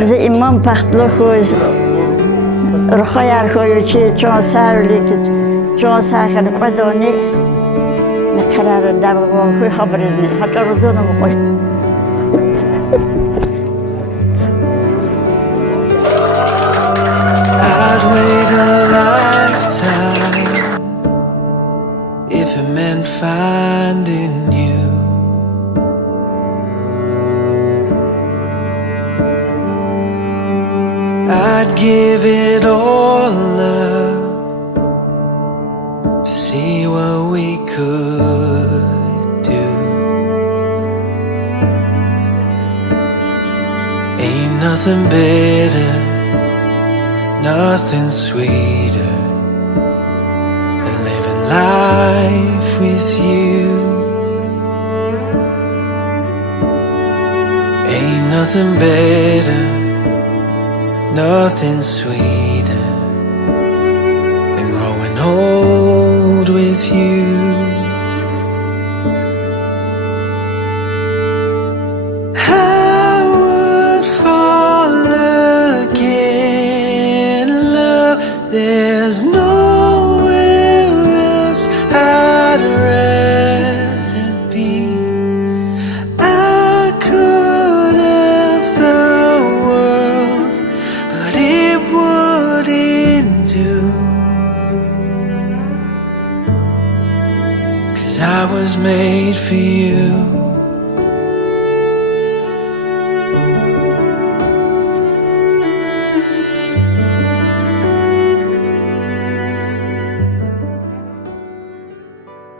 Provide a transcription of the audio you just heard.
Bizi imam paxtlı xoş. Ruhayar xoyuçi çon sarlık. Çon sakın qadoni. Ne kararı davul xoy haberini. Hatta rozunum qoy. I'd wait a lifetime if it meant finding you. I'd give it all up to see what we could do. Ain't nothing better, nothing sweeter than living life with you. Ain't nothing better, nothing sweeter than growing old with you. I would fall again, love. There's nowhere else I'd rather be. I could have the world, but it wouldn't do. 'Cause I was made for you.